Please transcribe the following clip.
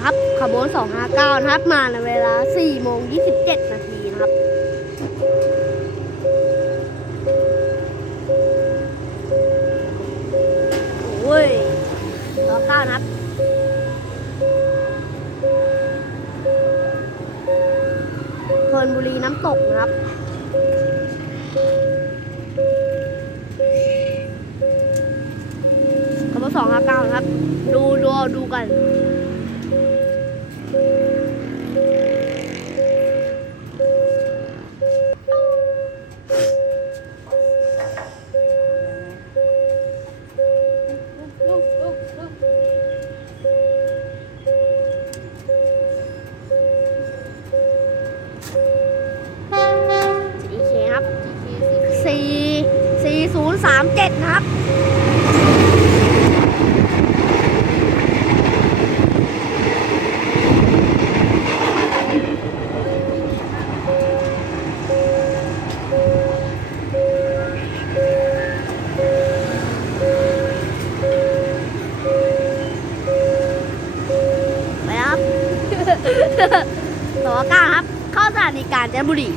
นะครับขบวน259นะครับมาในเวลา4:27 นาทีนะครับโอ้ย9นะครับเพลินบุรีน้ำตกนะครับขบวน259นะครับดูกัน4037นะครับไปครับ 259ครับเข้าสถานีกาญจนบุรี